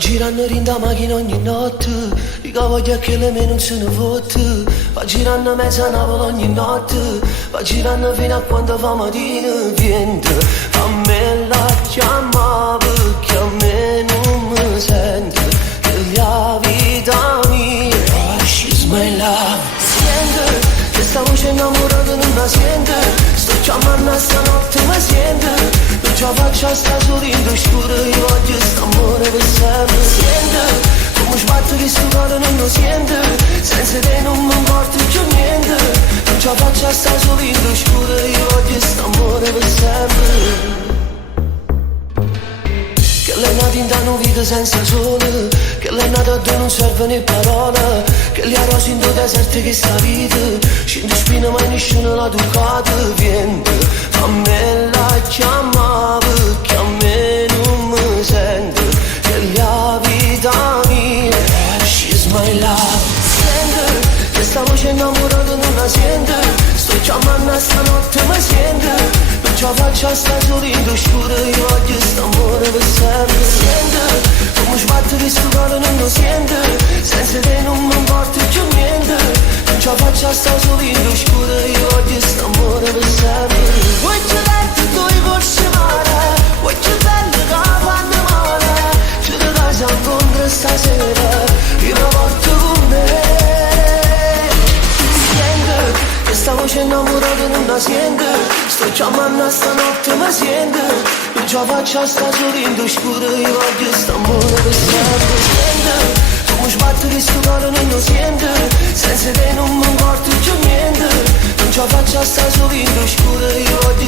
girando in da macchina ogni notte, dico voglio che le me non se ne fotte. Va girando mezza Napoli ogni notte, va girando fino a quando fa mattina. Viente, a me la chiama perché a me non mi sente. Della vita mia, oh, she's my love. Siente, questa voce innamorata non la sente. Sto chiamando stanotte ma siente. Non ce la faccio a sta solito scuro, io voglio st'amore per sempre. Siente, come sbatto che sto cuore non lo siente. Senza te non mi importa più niente. Non ce la faccio a sta solito scuro, io voglio st'amore per sempre. Che lei è nata in da una vita senza sole, che lei è nata dove non serve né parola, che lei ha rose in due deserti che sta vita, scende spina ma nessuno la toccata. Viente, a me la chiama perché a me non mi sente. Che la vita mia, she's my love. Sente, questa voce innamorata non la sente. Sto chiamando stanotte ma siente. Non ce la faccio a sta solito scuro, io voglio st'amore per sempre. Siente, come sbatto che sto cuore non lo siente. Senza te non mi importa più niente. Non ce la faccio a sta solito scuro, io voglio st'amore per sempre. Vuoi giocare due corse mare, vuoi giocare che fanno male. Ci da casa incontro stasera, io la porto con me. Siente, questa voce innamorata non la siente. Sto chiamando stanotte ma siente. Non ce la faccio a sta solito scuro, io voglio st'amore per sempre. Siente, come sbatto che sto cuore non lo siente. Senza te non mi importa più niente. Non ce la faccio a sta solito scuro, io voglio